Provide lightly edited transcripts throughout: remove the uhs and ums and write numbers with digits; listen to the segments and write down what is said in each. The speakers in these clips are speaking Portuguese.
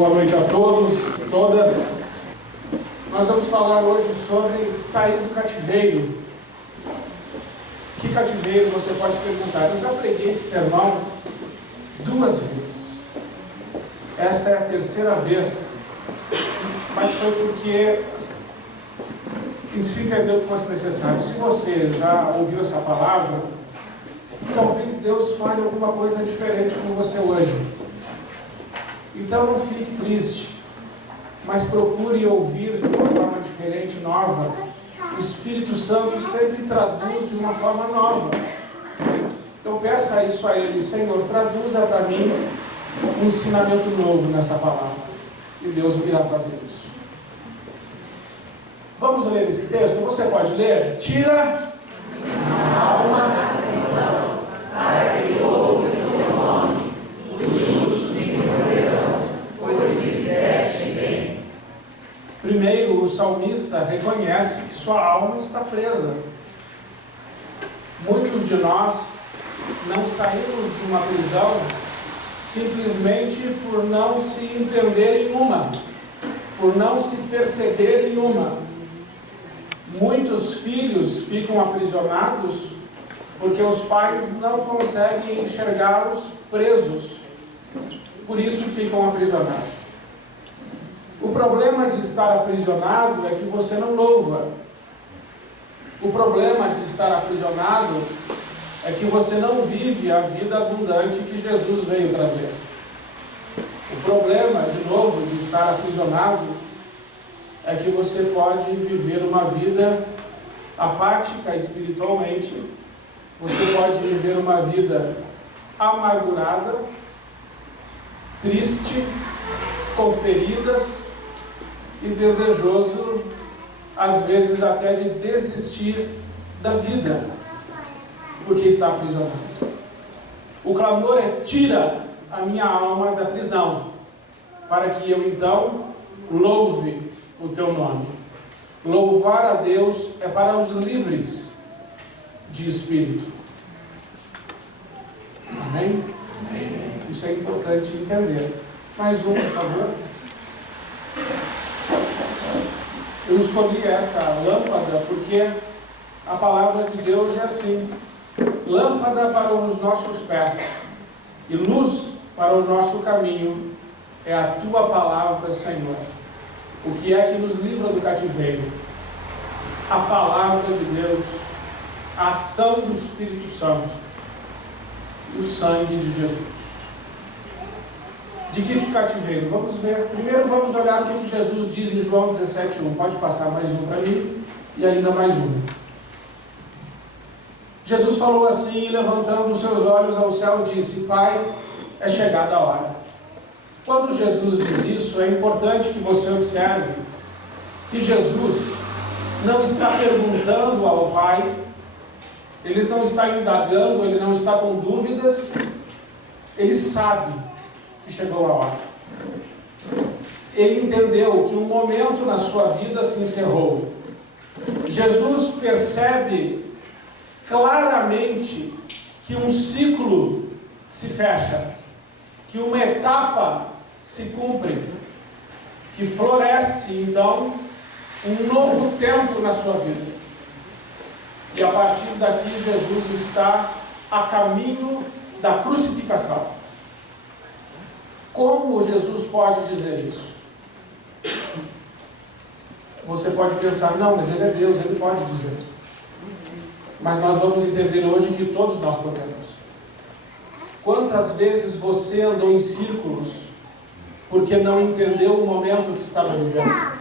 Boa noite a todos e todas. Nós vamos falar hoje sobre sair do cativeiro. Que cativeiro, você pode perguntar? Eu já preguei esse sermão 2 vezes. Esta é a 3ª vez, mas foi porque se entendeu que fosse necessário. Se você já ouviu essa palavra, talvez Deus fale alguma coisa diferente com você hoje. Então não fique triste, mas procure ouvir de uma forma diferente, nova. O Espírito Santo sempre traduz de uma forma nova. Então peça isso a Ele: Senhor, traduza para mim um ensinamento novo nessa palavra. E Deus irá fazer isso. Vamos ler esse texto? Você pode ler? Tira a alma da aflição, para que ouve o teu nome, os justos te louvarão, pois fizeste bem. Primeiro, o salmista reconhece que sua alma está presa. Muitos de nós não saímos de uma prisão simplesmente por não se entender em uma, por não se perceber em uma. Muitos filhos ficam aprisionados porque os pais não conseguem enxergá-los presos, por isso ficam aprisionados. O problema de estar aprisionado é que você não louva. O problema de estar aprisionado é que você não vive a vida abundante que Jesus veio trazer. O problema, de novo, de estar aprisionado é que você pode viver uma vida apática espiritualmente. Você pode viver uma vida amargurada, triste, com feridas e desejoso, às vezes até de desistir da vida, porque está aprisionado. O clamor é: tira a minha alma da prisão, para que eu então louve o teu nome. Louvar a Deus é para os livres de espírito. Amém? Amém. Isso é importante entender. Mais um, por favor. Eu escolhi esta lâmpada porque a palavra de Deus é assim: lâmpada para os nossos pés e luz para o nosso caminho é a tua palavra, Senhor. O que é que nos livra do cativeiro? A palavra de Deus, a ação do Espírito Santo e o sangue de Jesus. De que cativeiro? Vamos ver. Primeiro vamos olhar o que Jesus diz em João 17:1. Pode passar mais um para mim e ainda mais um. Jesus falou assim, levantando os seus olhos ao céu, disse: Pai, é chegada a hora. Quando Jesus diz isso, é importante que você observe que Jesus não está perguntando ao Pai, ele não está indagando, ele não está com dúvidas, ele sabe que chegou a hora. Ele entendeu que um momento na sua vida se encerrou. Jesus percebe claramente que um ciclo se fecha, que uma etapa se cumpre, que floresce então um novo tempo na sua vida. E a partir daqui Jesus está a caminho da crucificação. Como Jesus pode dizer isso? Você pode pensar: não, mas ele é Deus, ele pode dizer. Mas nós vamos entender hoje que todos nós podemos. Quantas vezes você andou em círculos porque não entendeu o momento que estava vivendo?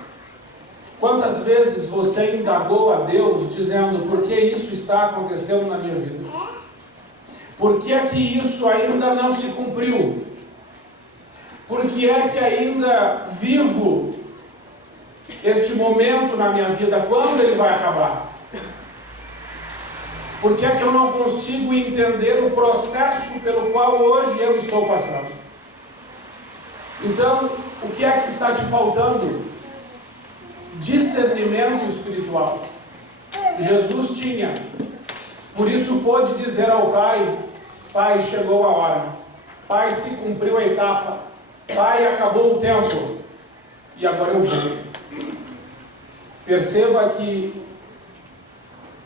Quantas vezes você indagou a Deus dizendo: por que isso está acontecendo na minha vida? Por que é que isso ainda não se cumpriu? Por que é que ainda vivo este momento na minha vida? Quando ele vai acabar? Por que é que eu não consigo entender o processo pelo qual hoje eu estou passando? Então, o que é que está te faltando? Discernimento espiritual. Jesus tinha. Por isso pôde dizer ao Pai: Pai, chegou a hora. Pai, se cumpriu a etapa. Pai, acabou o tempo e agora eu vou. Perceba que,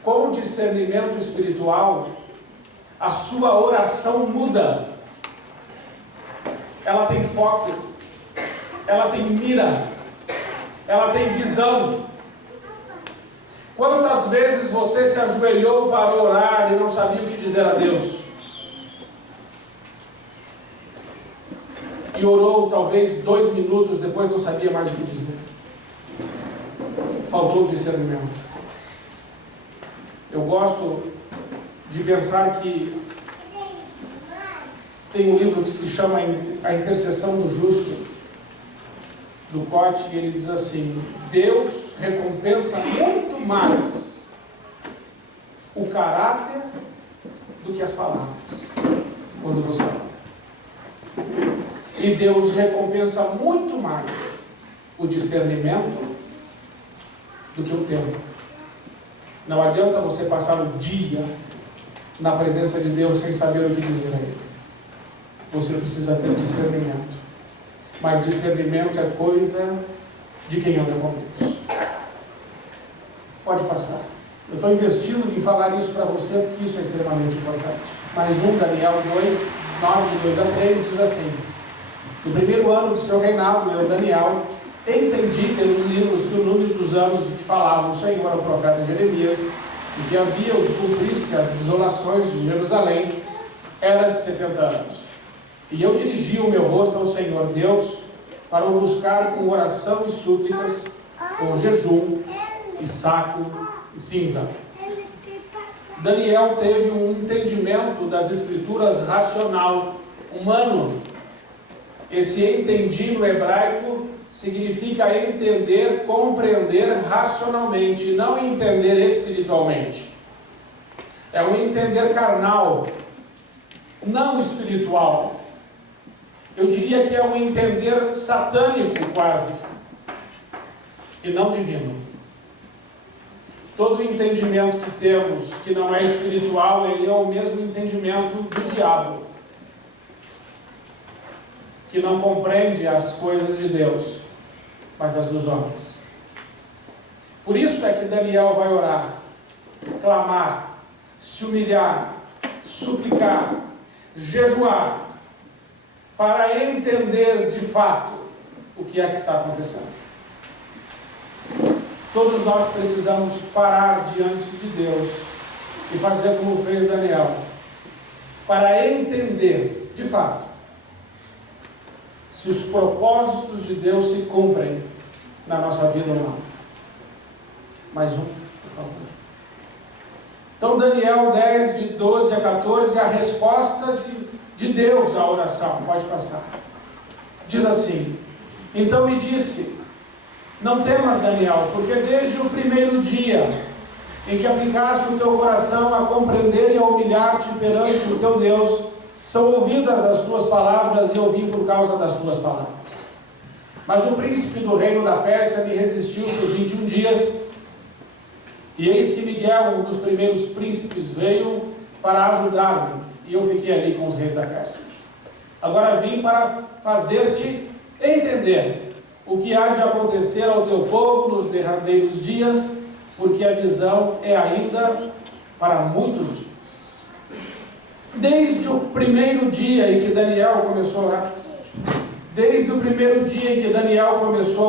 com o discernimento espiritual, a sua oração muda. Ela tem foco, ela tem mira, ela tem visão. Quantas vezes você se ajoelhou para orar e não sabia o que dizer a Deus? E orou talvez 2 minutos, depois não sabia mais o que dizer. Faltou discernimento. Eu gosto de pensar que tem um livro que se chama A Intercessão do Justo, do Cote, e ele diz assim: Deus recompensa muito mais o caráter do que as palavras, quando você fala. E Deus recompensa muito mais o discernimento do que o tempo. Não adianta você passar o dia na presença de Deus sem saber o que dizer a Ele. Você precisa ter discernimento. Mas discernimento é coisa de quem anda com Deus. Pode passar. Eu estou investindo em falar isso para você porque isso é extremamente importante. Mais um, Daniel 2, 9, de 2 a 3, diz assim: No primeiro ano de seu reinado, eu, Daniel, entendi pelos livros que o número dos anos de que falava o Senhor ao profeta Jeremias, e que haviam de cumprir-se as desolações de Jerusalém, era de 70 anos. E eu dirigi o meu rosto ao Senhor Deus para o buscar com oração e súplicas, com jejum e saco e cinza. Daniel teve um entendimento das Escrituras racional, humano. Esse entendi no hebraico significa entender, compreender racionalmente, não entender espiritualmente. É um entender carnal, não espiritual. Eu diria que é um entender satânico quase, e não divino. Todo entendimento que temos que não é espiritual, ele é o mesmo entendimento do diabo, que não compreende as coisas de Deus, mas as dos homens. Por isso é que Daniel vai orar, clamar, se humilhar, suplicar, jejuar, para entender de fato o que é que está acontecendo. Todos nós precisamos parar diante de Deus e fazer como fez Daniel, para entender de fato se os propósitos de Deus se cumprem na nossa vida ou não. Mais um, por favor. Então, Daniel 10, de 12 a 14, é a resposta de Deus à oração. Pode passar. Diz assim: Então me disse, não temas, Daniel, porque desde o primeiro dia em que aplicaste o teu coração a compreender e a humilhar-te perante o teu Deus, são ouvidas as tuas palavras e eu vim por causa das tuas palavras. Mas o príncipe do reino da Pérsia me resistiu por 21 dias, e eis que Miguel, um dos primeiros príncipes, veio para ajudar-me, e eu fiquei ali com os reis da Pérsia. Agora vim para fazer-te entender o que há de acontecer ao teu povo nos derradeiros dias, porque a visão é ainda para muitos dias. Desde o primeiro dia em que Daniel começou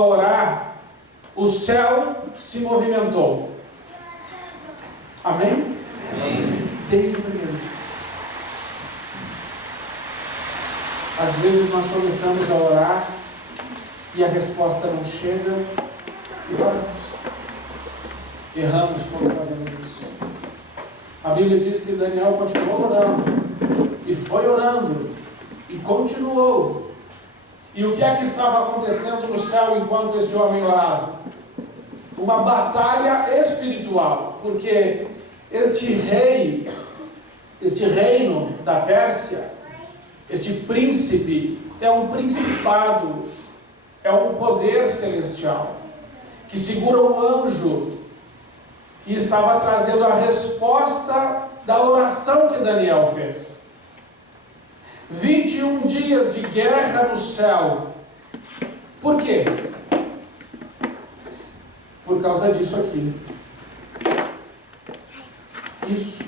a orar, o céu se movimentou. Amém? Amém. Desde o primeiro dia. Às vezes nós começamos a orar e a resposta não chega e oramos. Erramos quando fazemos isso. A Bíblia diz que Daniel continuou orando, e foi orando, e continuou. E o que é que estava acontecendo no céu enquanto este homem orava? Uma batalha espiritual, porque este reino da Pérsia, este príncipe, é um principado, é um poder celestial, que segura um anjo, que estava trazendo a resposta da oração que Daniel fez. 21 dias de guerra no céu. Por quê? Por causa disso aqui. Isso.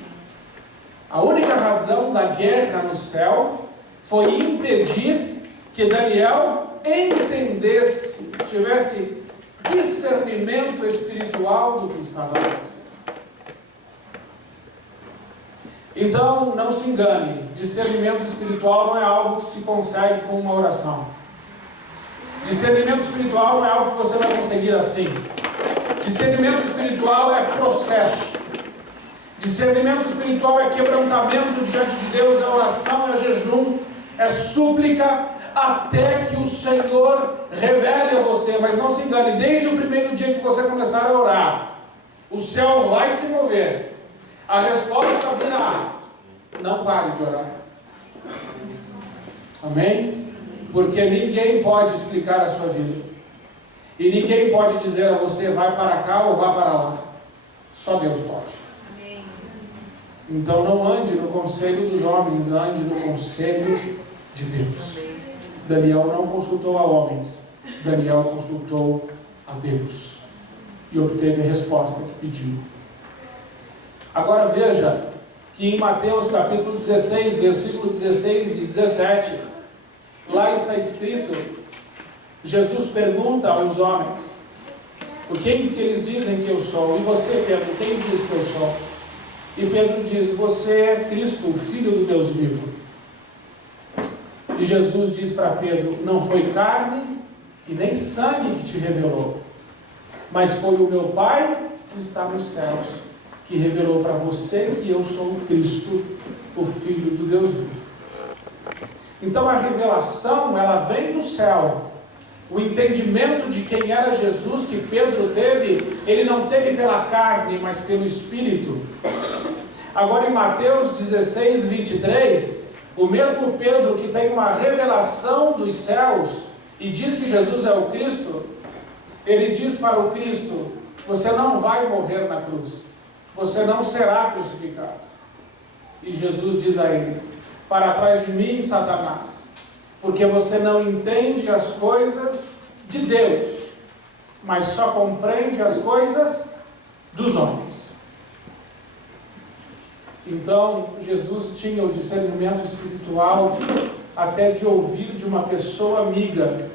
A única razão da guerra no céu foi impedir que Daniel entendesse, tivesse discernimento espiritual do que estava acontecendo. Então, não se engane, discernimento espiritual não é algo que se consegue com uma oração. Discernimento espiritual não é algo que você vai conseguir assim. Discernimento espiritual é processo. Discernimento espiritual é quebrantamento diante de Deus, é oração, é jejum, é súplica, até que o Senhor revele a você. Mas não se engane, desde o primeiro dia que você começar a orar, o céu vai se mover, a resposta virá. Não pare de orar. Amém? Porque ninguém pode explicar a sua vida, e ninguém pode dizer a você, vai para cá ou vá para lá. Só Deus pode. Então não ande no conselho dos homens, ande no conselho de Deus. Daniel não consultou a homens, Daniel consultou a Deus e obteve a resposta que pediu. Agora veja que em Mateus capítulo 16, versículo 16 e 17, lá está escrito, Jesus pergunta aos homens, o que eles dizem que eu sou? E você, Pedro, quem diz que eu sou? E Pedro diz, você é Cristo, o Filho do Deus vivo. E Jesus diz para Pedro, não foi carne e nem sangue que te revelou, mas foi o meu Pai que está nos céus, que revelou para você que eu sou o Cristo, o Filho do Deus vivo. Então a revelação, ela vem do céu. O entendimento de quem era Jesus que Pedro teve, ele não teve pela carne, mas pelo Espírito. Agora em Mateus 16, 23, o mesmo Pedro que tem uma revelação dos céus e diz que Jesus é o Cristo, ele diz para o Cristo, você não vai morrer na cruz, você não será crucificado. E Jesus diz a ele, para trás de mim, Satanás, porque você não entende as coisas de Deus, mas só compreende as coisas dos homens. Então, Jesus tinha o discernimento espiritual até de ouvir de uma pessoa amiga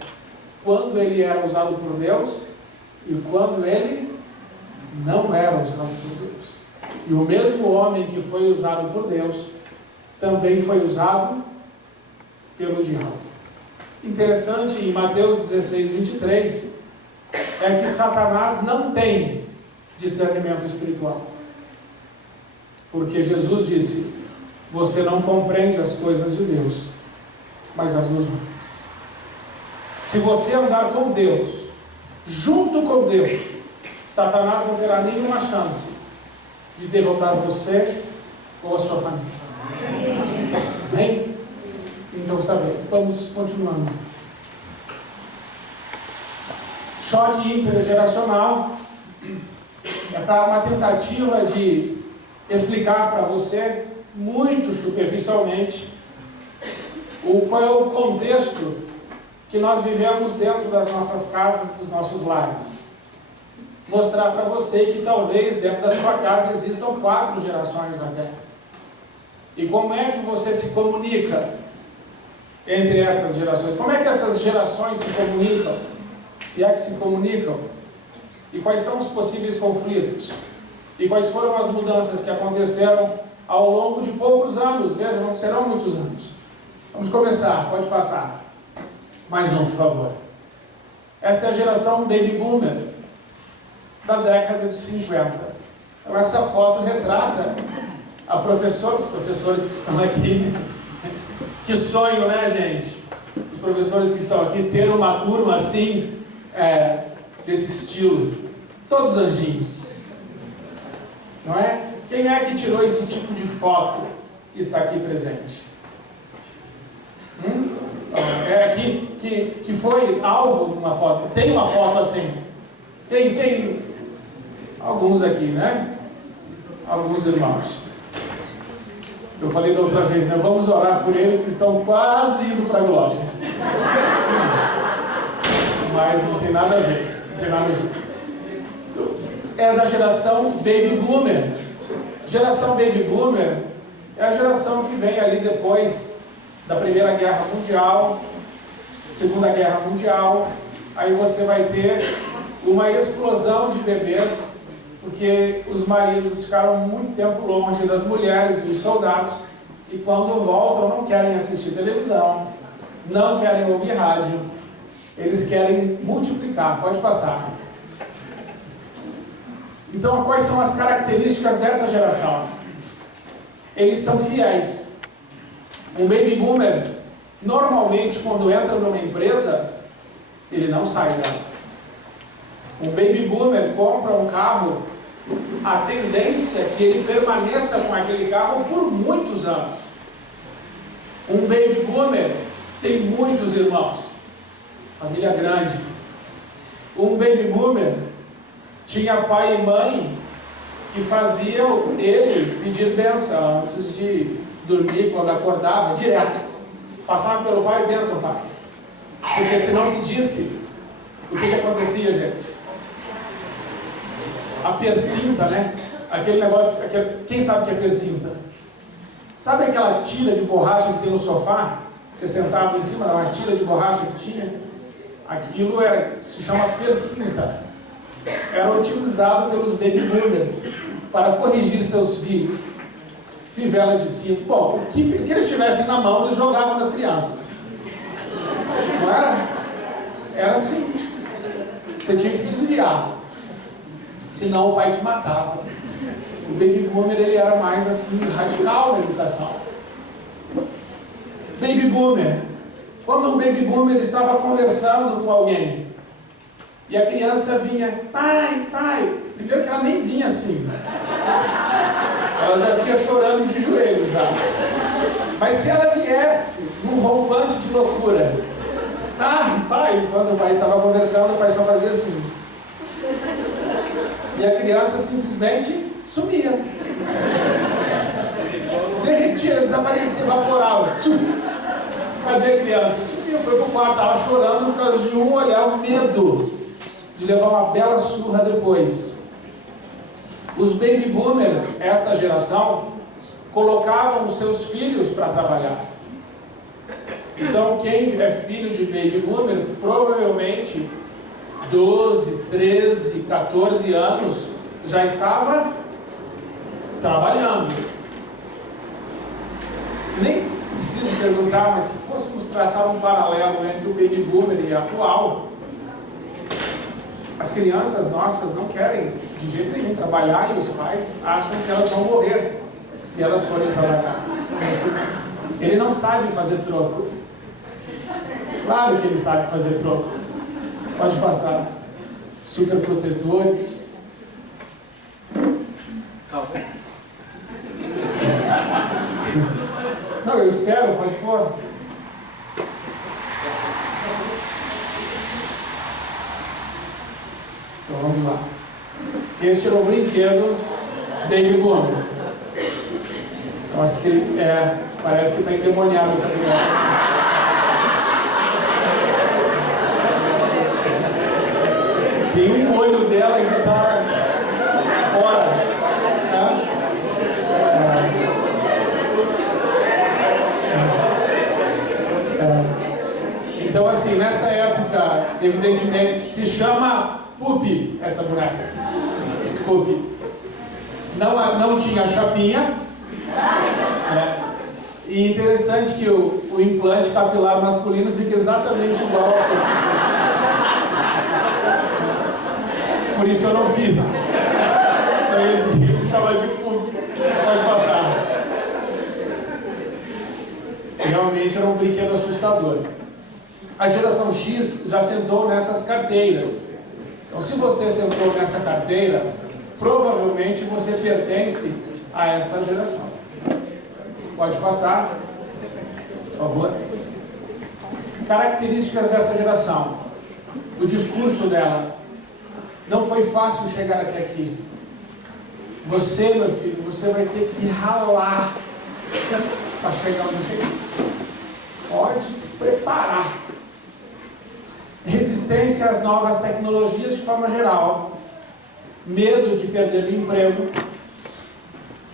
quando ele era usado por Deus e quando ele não era usado por Deus. E o mesmo homem que foi usado por Deus também foi usado pelo diabo. Interessante, em Mateus 16, 23, é que Satanás não tem discernimento espiritual. Porque Jesus disse, você não compreende as coisas de Deus, mas as dos homens. Se você andar com Deus, junto com Deus, Satanás não terá nenhuma chance de derrotar você ou a sua família. Amém? Então está bem, vamos continuando. Choque intergeracional é para uma tentativa de explicar para você, muito superficialmente, qual é o contexto que nós vivemos dentro das nossas casas, dos nossos lares. Mostrar para você que talvez dentro da sua casa existam 4 gerações até. E como é que você se comunica entre estas gerações? Como é que essas gerações se comunicam? Se é que se comunicam? E quais são os possíveis conflitos? E quais foram as mudanças que aconteceram ao longo de poucos anos? Veja, não serão muitos anos. Vamos começar, pode passar. Mais um, por favor. Esta é a geração Baby Boomer da década de 50. Então essa foto retrata a professores que estão aqui. Que sonho, né, gente? Os professores que estão aqui ter uma turma assim, desse estilo. Todos anjinhos. Não é? Quem é que tirou esse tipo de foto que está aqui presente? Que foi alvo de uma foto. Tem uma foto assim. Tem alguns aqui, né? Alguns irmãos. Eu falei da outra vez, né? Vamos orar por eles que estão quase indo para a glória. Mas não tem nada a ver. Não tem nada a ver. É da geração Baby Boomer. Geração Baby Boomer é a geração que vem ali depois da Primeira Guerra Mundial, Segunda Guerra Mundial. Aí você vai ter uma explosão de bebês, porque os maridos ficaram muito tempo longe das mulheres e dos soldados, e quando voltam não querem assistir televisão, não querem ouvir rádio, eles querem multiplicar. Pode passar. Então, quais são as características dessa geração? Eles são fiéis. Um baby boomer, normalmente, quando entra numa empresa, ele não sai dela. Um baby boomer compra um carro, a tendência é que ele permaneça com aquele carro por muitos anos. Um baby boomer tem muitos irmãos, família grande. Um baby boomer tinha pai e mãe que faziam ele pedir bênção antes de dormir, quando acordava, direto. Passava pelo pai, bênção, pai. Porque se não pedisse, o que acontecia, gente? A persinta, né? Aquele negócio, quem sabe o que é persinta? Sabe aquela tira de borracha que tem no sofá? Você sentava em cima, uma tira de borracha que tinha? Aquilo se chama persinta. Era utilizado pelos baby boomers para corrigir seus filhos. Fivela de cinto. Bom, o que eles tivessem na mão, eles jogavam nas crianças. Não era? Era assim. Você tinha que desviar. Senão o pai te matava. O baby boomer, ele era mais assim, radical na educação. Baby boomer. Quando um baby boomer estava conversando com alguém, e a criança vinha, pai, pai. Primeiro que ela nem vinha assim. Ela já vinha chorando de joelhos já. Mas se ela viesse num rompante de loucura, pai, quando o pai estava conversando, o pai só fazia assim. E a criança simplesmente sumia. Derretia, desaparecia, evaporava. Cadê a criança? Sumiu, foi pro quarto, estava chorando por causa de um olhar, o medo de levar uma bela surra depois. Os baby boomers, esta geração, colocavam os seus filhos para trabalhar. Então, quem é filho de baby boomer, provavelmente 12, 13, 14 anos, já estava trabalhando. Nem preciso perguntar, mas se fôssemos traçar um paralelo entre o baby boomer e a atual, as crianças nossas não querem de jeito nenhum trabalhar, e os pais acham que elas vão morrer se elas forem trabalhar. Ele não sabe fazer troco. Claro que ele sabe fazer troco. Pode passar. Super protetores. Não, eu espero, pode pôr. Então vamos lá. Este é o brinquedo Baby Boomer. Nossa, parece que está endemoniado essa criança. Tem um olho dela que está fora. Né? Então, assim, nessa época, evidentemente, se chama Puppy, esta boneca. Puppy. Não tinha chapinha. E interessante que o implante capilar masculino fica exatamente igual ao Puppy. Por isso eu não fiz. Então esse chama de Puppy. Pode passar. Realmente era um brinquedo assustador. A geração X já sentou nessas carteiras. Então, se você sentou nessa carteira, provavelmente você pertence a esta geração. Pode passar, por favor. Características dessa geração. O discurso dela. Não foi fácil chegar até aqui. Você, meu filho, você vai ter que ralar para chegar onde eu cheguei. Pode se preparar. Resistência às novas tecnologias de forma geral, medo de perder o emprego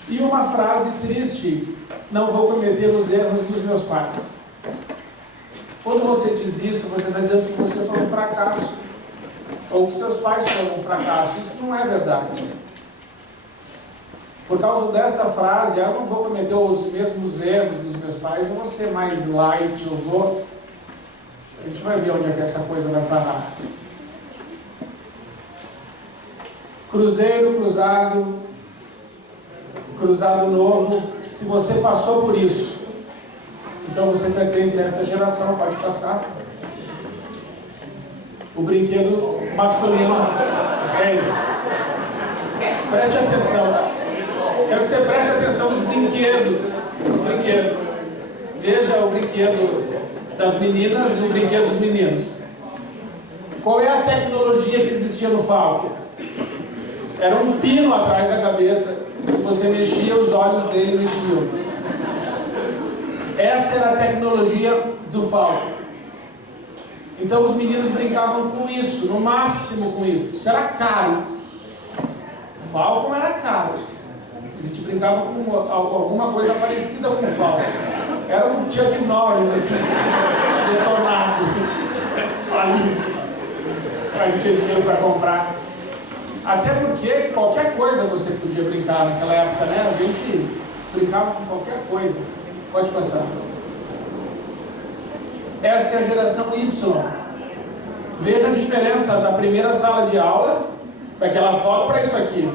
e uma frase triste: não vou cometer os erros dos meus pais. Quando você diz isso, você está dizendo que você foi um fracasso, ou que seus pais foram um fracasso. Isso não é verdade. Por causa desta frase, eu não vou cometer os mesmos erros dos meus pais, eu vou ser mais light, eu vou... A gente vai ver onde é que essa coisa vai parar. Cruzeiro, cruzado, cruzado novo. Se você passou por isso, então você pertence a esta geração, pode passar. O brinquedo masculino é esse. Preste atenção. Quero que você preste atenção nos brinquedos. Os brinquedos. Veja o brinquedo das meninas e o brinquedo dos meninos. Qual é a tecnologia que existia no Falcon? Era um pino atrás da cabeça, que você mexia, os olhos dele mexiam. Essa era a tecnologia do Falcon. Então os meninos brincavam com isso, no máximo com isso. Isso era caro. Falcon era caro. A gente brincava com alguma coisa parecida com o Falcon. Era um Chuck Norris, assim, detonado. Falido. A gente tinha dinheiro para comprar. Até porque qualquer coisa você podia brincar naquela época, né? A gente brincava com qualquer coisa. Pode passar. Essa é a geração Y. Veja a diferença da primeira sala de aula, daquela foto, para isso aqui.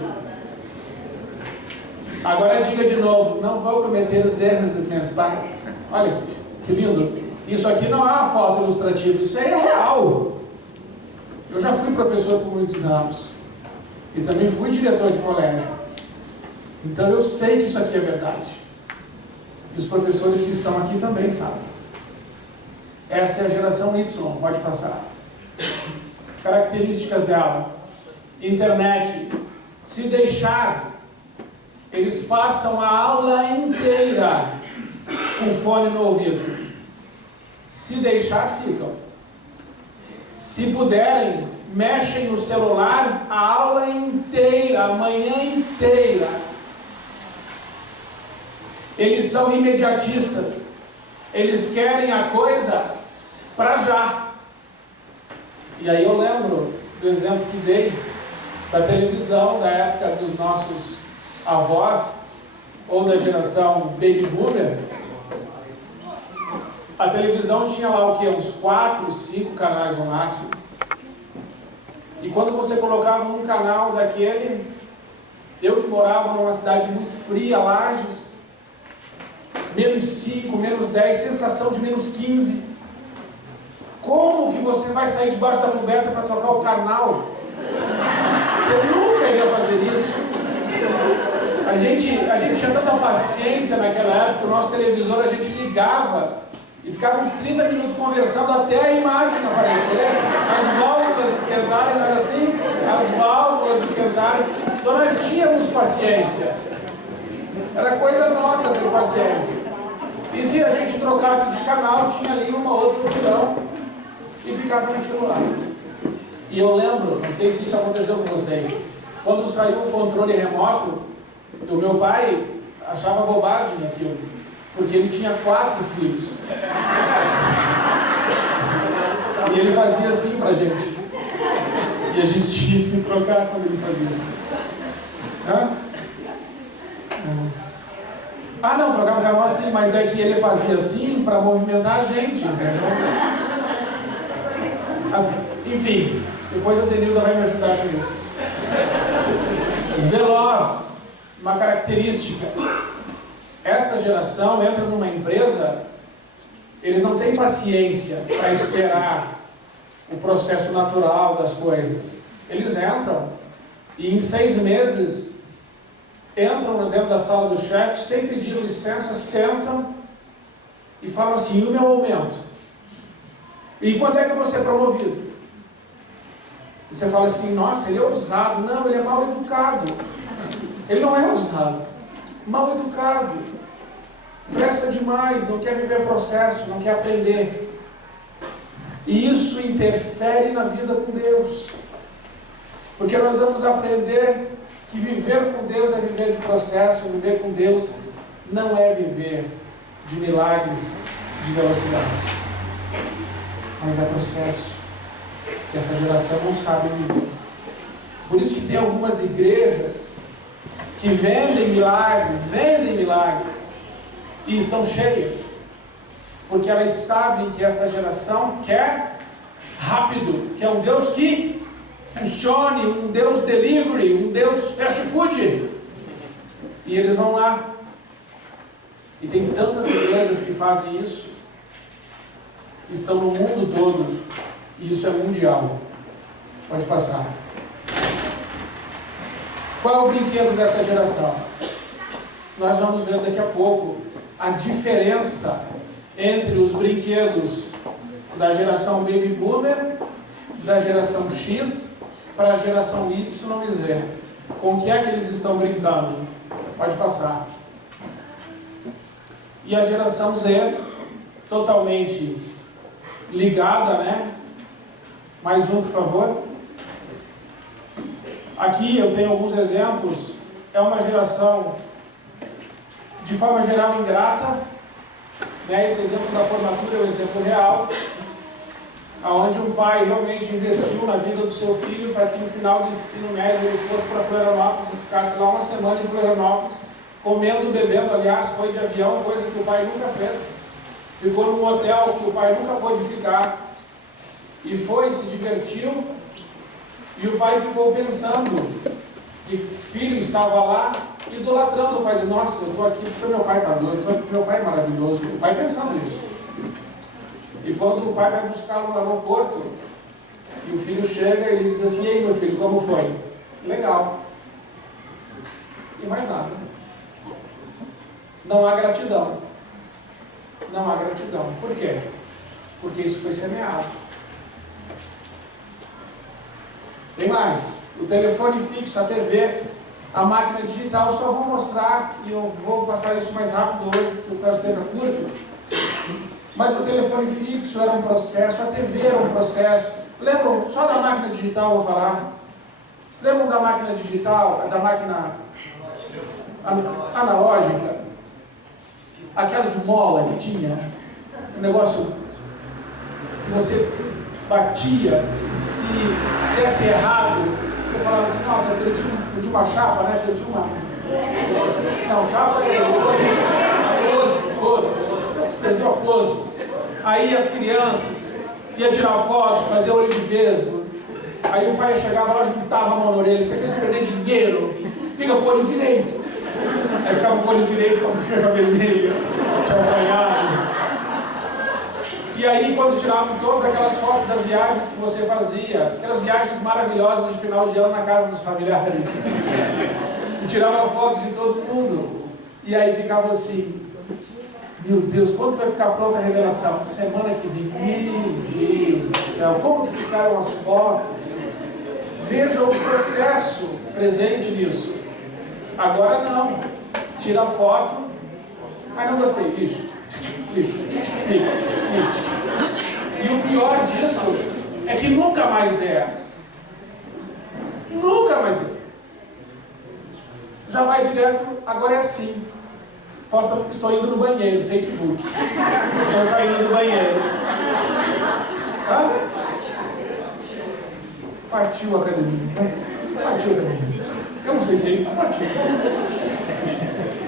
Agora diga de novo: não vou cometer os erros dos meus pais. Olha que lindo. Isso aqui não é uma foto ilustrativa, isso aí é real. Eu já fui professor por muitos anos. E também fui diretor de colégio. Então eu sei que isso aqui é verdade. E os professores que estão aqui também sabem. Essa é a geração Y, pode passar. Características dela: internet. Se deixar, eles passam a aula inteira com fone no ouvido. Se deixar, ficam. Se puderem, mexem no celular a aula inteira, a manhã inteira. Eles são imediatistas. Eles querem a coisa para já. E aí eu lembro do exemplo que dei da televisão, da época dos nossos avós, ou da geração Baby Boomer. A televisão tinha lá o quê? Uns 4, 5 canais no máximo. E quando você colocava um canal daquele, eu que morava numa cidade muito fria, Lages, menos 5, menos 10, sensação de menos 15. Como que você vai sair debaixo da coberta para trocar o canal? Você nunca iria fazer isso. A gente tinha tanta paciência naquela época, o nosso televisor a gente ligava e ficava uns 30 minutos conversando até a imagem aparecer, as válvulas esquentarem, não era assim? As válvulas esquentarem. Então nós tínhamos paciência. Era coisa nossa ter paciência. E se a gente trocasse de canal, tinha ali uma outra opção e ficava naquilo lá. E eu lembro, não sei se isso aconteceu com vocês, quando saiu o controle remoto, o meu pai achava bobagem aquilo, porque ele tinha 4 filhos. E ele fazia assim pra gente. E a gente tinha que trocar quando ele fazia assim. Hã? Ah não, trocava o canal assim, mas é que ele fazia assim para movimentar a gente, entendeu? Assim, enfim, depois a Zenilda vai me ajudar com isso. Veloz, uma característica. Esta geração entra numa empresa, eles não têm paciência para esperar o processo natural das coisas. Eles entram e em 6 meses entram dentro da sala do chefe sem pedir licença, sentam e falam assim: e o meu aumento? E quando é que eu vou ser promovido? E você fala assim: nossa, ele é ousado. Não, ele é mal educado. Ele não é ousado, mal educado. pressa demais, não quer viver processo, não quer aprender. E isso interfere na vida com Deus. Porque nós vamos aprender que viver com Deus é viver de processo, viver com Deus não é viver de milagres, de velocidade. Mas é processo que essa geração não sabe viver. Por isso que tem algumas igrejas que vendem milagres, e estão cheias. Porque elas sabem que esta geração quer rápido, que é um Deus que funcione, um Deus delivery, um Deus fast food. E eles vão lá. E tem tantas igrejas que fazem isso, que estão no mundo todo, e isso é mundial. Pode passar. Qual é o brinquedo desta geração? Nós vamos ver daqui a pouco a diferença entre os brinquedos da geração Baby Boomer, da geração X, para a geração Y e Z. Com o que é que eles estão brincando? Pode passar. E a geração Z, totalmente ligada, né? Mais um, por favor. Aqui eu tenho alguns exemplos. É uma geração, de forma geral, ingrata, né? Esse exemplo da formatura é um exemplo real, onde um pai realmente investiu na vida do seu filho para que no final do ensino médio ele fosse para Florianópolis e ficasse lá uma semana em Florianópolis, comendo e bebendo. Aliás, foi de avião, coisa que o pai nunca fez. Ficou num hotel que o pai nunca pôde ficar. E foi, se divertiu. E o pai ficou pensando que o filho estava lá, idolatrando o pai dele. Nossa, eu estou aqui porque meu pai está doido, eu estou aqui porque meu pai é maravilhoso. O pai pensando nisso. E quando o pai vai buscá-lo no aeroporto, e o filho chega e ele diz assim: e aí, meu filho, como foi? Legal. E mais nada. Não há gratidão. Não há gratidão. Por quê? Porque isso foi semeado. Tem mais. O telefone fixo, a TV, a máquina digital, eu só vou mostrar, e eu vou passar isso mais rápido hoje, porque o prazo do tempo é curto. Mas o telefone fixo era um processo, a TV era um processo. Lembram, só da máquina digital eu vou falar. Lembram da máquina digital, da máquina analógica? Aquela de mola que tinha, um negócio que você batia, e se desse errado, você falava assim: nossa, perdi uma chapa, né? Perdi uma... Não, chapa é pose. Perdeu a pose. Aí as crianças iam tirar foto, fazer olho de vesgo. Aí o pai chegava lá e juntava a mão na orelha: você fez perder dinheiro, fica com o olho direito. Aí ficava com o olho direito com a bochecha vermelha, tinha apanhado. E aí, quando tiravam todas aquelas fotos das viagens que você fazia, aquelas viagens maravilhosas de final de ano na casa dos familiares, e tiravam fotos de todo mundo, e aí ficava assim: meu Deus, quando vai ficar pronta a revelação? Semana que vem. Meu Deus do céu, como que ficaram as fotos? Veja o processo presente nisso. Agora não. Tira a foto. Ai, não gostei, lixo. E o pior disso é que nunca mais vê elas. Nunca mais vê. Já vai direto, agora é assim. Estou indo no banheiro, Facebook. Estou saindo do banheiro. Tá? Partiu a academia. Partiu a academia. Eu não sei o que é isso, mas partiu.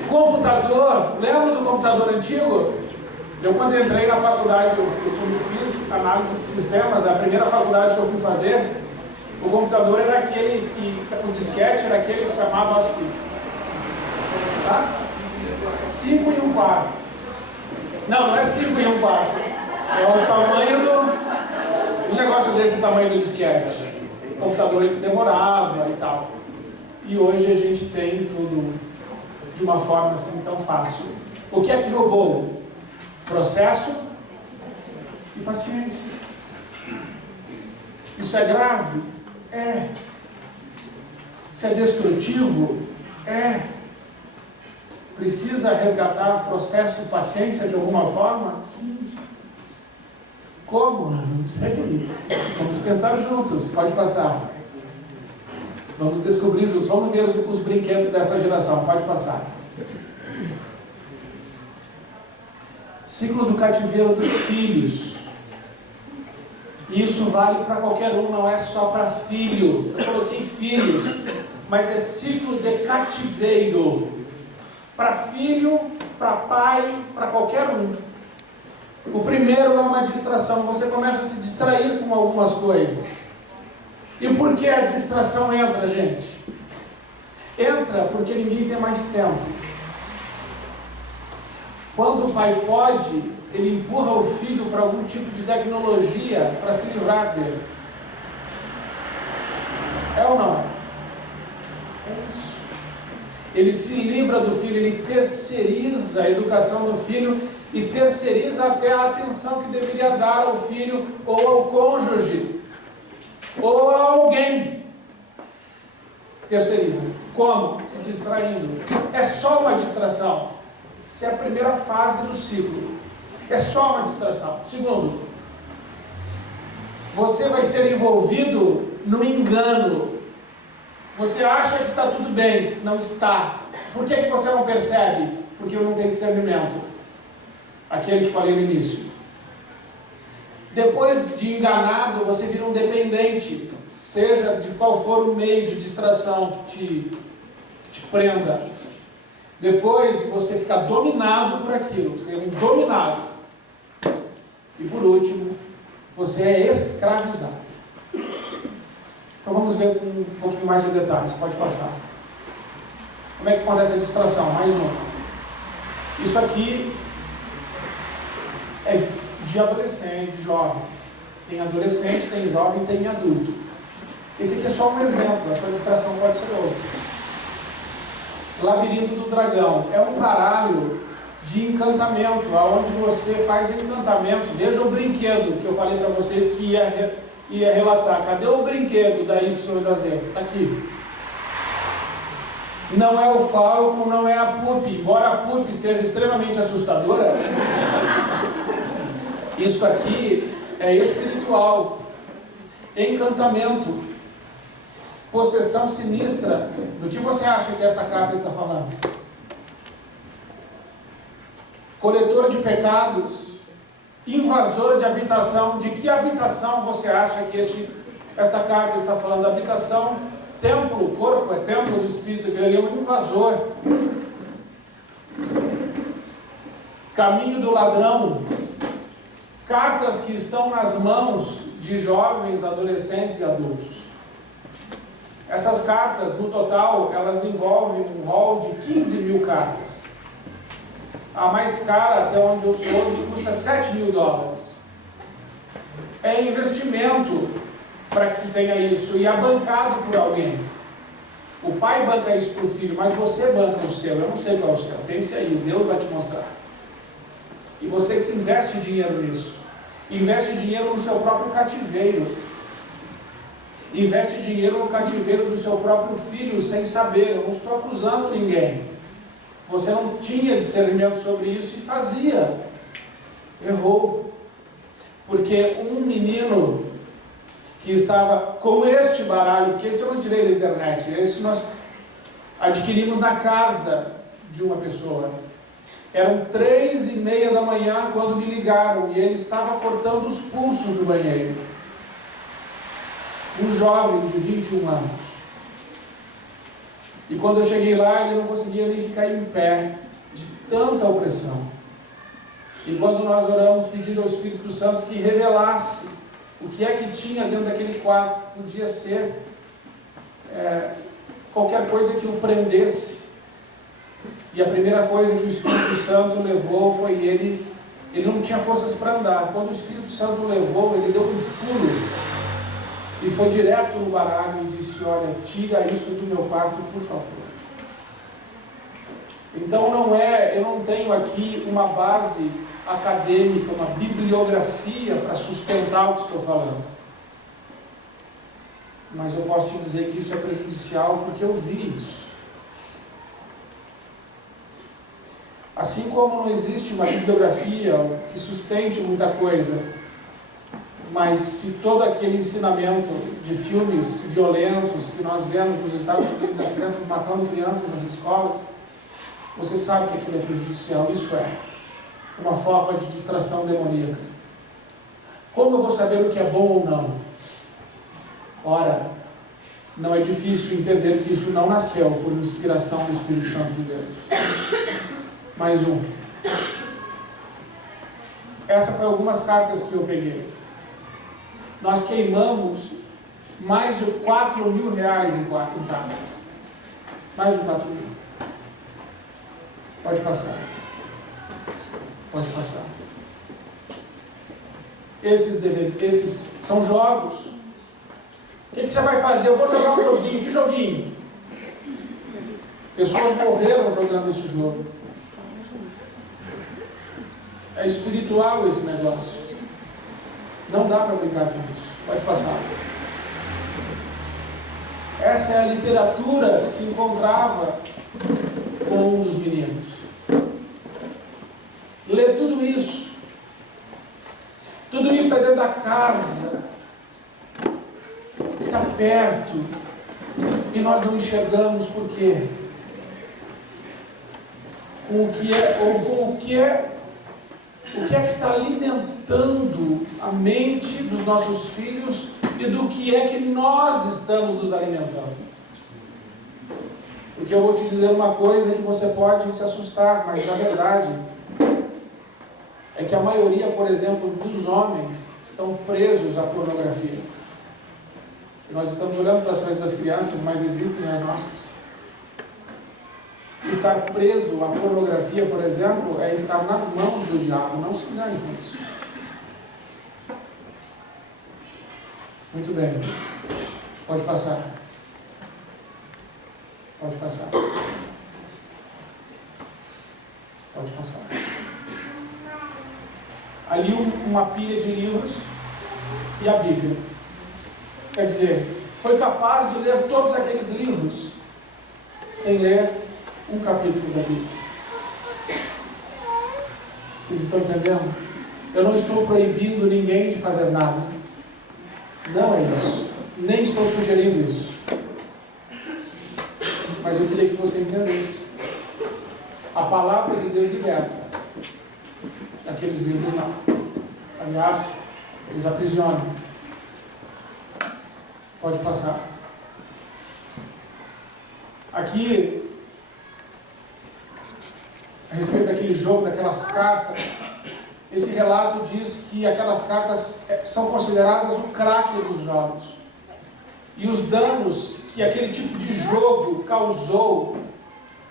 Computador, lembra do computador antigo? Eu, quando entrei na faculdade, quando fiz análise de sistemas, a primeira faculdade que eu fui fazer, o computador era aquele o disquete era aquele que se chamava, acho que, tá? 5 e 1/4. Não é 5 e 1/4. É o tamanho do... Um negócio desse tamanho do disquete. O computador demorava e tal. E hoje a gente tem tudo de uma forma assim tão fácil. O que é que roubou? Processo e paciência. Isso é grave? É. Isso é destrutivo? É. precisa resgatar processo e paciência de alguma forma? Sim. Como? Não sei. Vamos pensar juntos. Pode passar. Vamos descobrir juntos. Vamos ver os brinquedos dessa geração. Pode passar. Ciclo do cativeiro dos filhos. Isso vale para qualquer um, não é só para filho. Eu coloquei filhos, mas é ciclo de cativeiro. Para filho, para pai, para qualquer um. O primeiro é uma distração. Você começa a se distrair com algumas coisas. E por que a distração entra, gente? Entra porque ninguém tem mais tempo. Quando o pai pode, ele empurra o filho para algum tipo de tecnologia para se livrar dele. É ou não é? É isso. Ele se livra do filho, ele terceiriza a educação do filho e terceiriza até a atenção que deveria dar ao filho ou ao cônjuge ou a alguém. Terceiriza. Como? Se distraindo. É só uma distração. Isso é a primeira fase do ciclo. É só uma distração. Segundo, você vai ser envolvido no engano. Você acha que está tudo bem, não está. Por que você não percebe? Porque eu não tenho discernimento. Aquele que falei no início. Depois de enganado, você vira um dependente. Seja de qual for o meio de distração que te prenda. Depois você fica dominado por aquilo. Você é um dominado. E por último, você é escravizado. Então vamos ver com um pouquinho mais de detalhes. Pode passar. Como é que acontece a distração? Mais uma. Isso aqui é de adolescente, de jovem. Tem adolescente, tem jovem, tem adulto. Esse aqui é só um exemplo. A sua distração pode ser outra. Labirinto do Dragão. É um baralho de encantamento, onde você faz encantamentos. Veja o brinquedo que eu falei para vocês que ia relatar. Cadê o brinquedo da Y e da Z? Aqui. Não é o Falcon, não é a Pup. Embora a Pup seja extremamente assustadora, isso aqui é espiritual. Encantamento. Possessão sinistra. Do que você acha que essa carta está falando? Coletor de pecados. Invasor de habitação. De que habitação você acha que esta carta está falando? Habitação, templo, o corpo é templo do Espírito, que ele é um invasor. Caminho do ladrão. Cartas que estão nas mãos de jovens, adolescentes e adultos. Essas cartas, no total, elas envolvem um rol de 15 mil cartas. A mais cara, até onde eu soube, custa $7.000. É investimento para que se tenha isso, e é bancado por alguém. O pai banca isso para o filho, mas você banca o seu. Eu não sei qual é o seu. Pense aí, Deus vai te mostrar. E você investe dinheiro nisso. Investe dinheiro no seu próprio cativeiro. Investe dinheiro no cativeiro do seu próprio filho, sem saber. Eu não estou acusando ninguém. Você não tinha discernimento sobre isso e fazia. Errou. Porque um menino que estava com este baralho, porque esse eu não tirei da internet, esse nós adquirimos na casa de uma pessoa. Eram 3:30 da manhã quando me ligaram e ele estava cortando os pulsos do banheiro. Um jovem de 21 anos. E quando eu cheguei lá, ele não conseguia nem ficar em pé, de tanta opressão. E quando nós oramos pedindo ao Espírito Santo que revelasse o que é que tinha dentro daquele quarto, podia ser qualquer coisa que o prendesse. E a primeira coisa que o Espírito Santo levou foi ele não tinha forças para andar. Quando o Espírito Santo o levou, ele deu um pulo e foi direto no baralho e disse: olha, tira isso do meu quarto, por favor. Então eu não tenho aqui uma base acadêmica, uma bibliografia para sustentar o que estou falando. Mas eu posso te dizer que isso é prejudicial porque eu vi isso. Assim como não existe uma bibliografia que sustente muita coisa, mas se todo aquele ensinamento de filmes violentos que nós vemos nos Estados Unidos, as crianças matando crianças nas escolas, você sabe que aquilo é prejudicial. Isso é uma forma de distração demoníaca. Como eu vou saber o que é bom ou não? Ora, não é difícil entender que isso não nasceu por inspiração do Espírito Santo de Deus. Mais um. Essas foram algumas cartas que eu peguei. Nós queimamos mais de 4 mil reais em cartas. Mais de 4 mil. Pode passar. Pode passar. Esses são jogos. O que você vai fazer? Eu vou jogar um joguinho. Que joguinho? Pessoas morreram jogando esse jogo. É espiritual esse negócio. Não dá para brincar com isso. Pode passar. Essa é a literatura que se encontrava com um dos meninos. Lê tudo isso. Tudo isso está dentro da casa. Está perto. E nós não enxergamos por quê? O que é que está alimentando a mente dos nossos filhos e do que é que nós estamos nos alimentando? Porque eu vou te dizer uma coisa que você pode se assustar, mas a verdade é que a maioria, por exemplo, dos homens estão presos à pornografia. E nós estamos olhando para as coisas das crianças, mas existem as nossas. Estar preso à pornografia, por exemplo, é estar nas mãos do diabo. Não se engane com isso. Muito bem. Pode passar. Pode passar. Pode passar. Ali uma pilha de livros e a Bíblia. Quer dizer, foi capaz de ler todos aqueles livros sem ler um capítulo da Bíblia. Vocês estão entendendo? Eu não estou proibindo ninguém de fazer nada. Não é isso. Nem estou sugerindo isso. Mas eu queria que você entendesse. A palavra de Deus liberta. Aqueles livros não. Aliás, eles aprisionam. Pode passar. Aqui, a respeito daquele jogo, daquelas cartas, esse relato diz que aquelas cartas são consideradas o crack dos jogos. E os danos que aquele tipo de jogo causou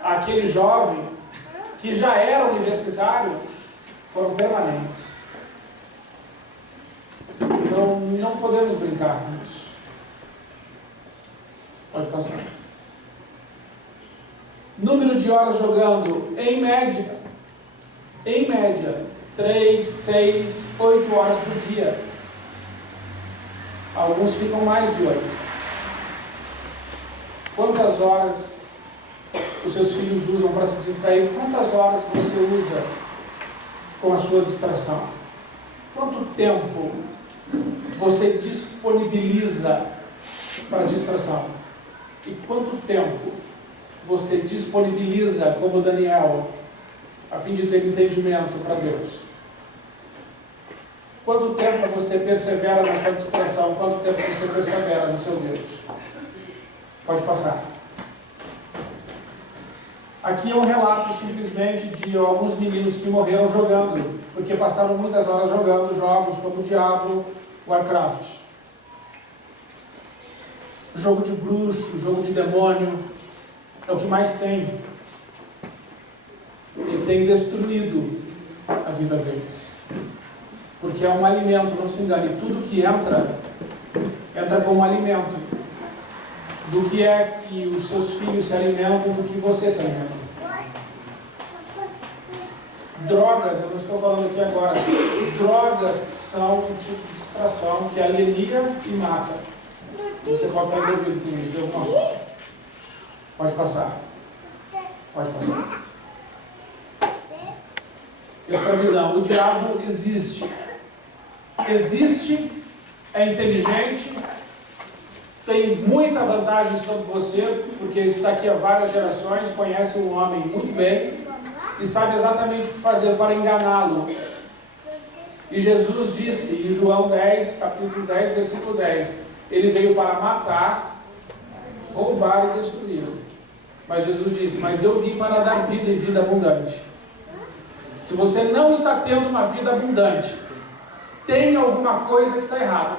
àquele jovem, que já era universitário, foram permanentes. Então, não podemos brincar com isso. Pode passar. Número de horas jogando, em média, 3, 6, 8 horas por dia. Alguns ficam mais de 8. Quantas horas os seus filhos usam para se distrair? Quantas horas você usa com a sua distração? Quanto tempo você disponibiliza para a distração? E quanto tempo você disponibiliza, como Daniel, a fim de ter entendimento para Deus? Quanto tempo você persevera na sua distração? Quanto tempo você persevera no seu Deus? Pode passar. Aqui é um relato simplesmente de alguns meninos que morreram jogando, porque passaram muitas horas jogando jogos como Diablo, Warcraft. Jogo de bruxo, jogo de demônio, é o que mais tem. Ele tem destruído a vida deles. Porque é um alimento, não se engane, tudo que entra como alimento. Do que é que os seus filhos se alimentam, do que você se alimenta. Drogas, eu não estou falando aqui agora, drogas são um tipo de distração que alienica e mata. Você pode estar envolvido com isso de alguma forma. Pode passar. Pode passar. escravidão. O diabo existe. Existe, é inteligente, tem muita vantagem sobre você, porque está aqui há várias gerações, conhece o homem muito bem e sabe exatamente o que fazer para enganá-lo. E Jesus disse em João 10, capítulo 10, versículo 10, ele veio para matar, roubar e destruir. Mas Jesus disse, mas eu vim para dar vida e vida abundante. Se você não está tendo uma vida abundante, tem alguma coisa que está errada.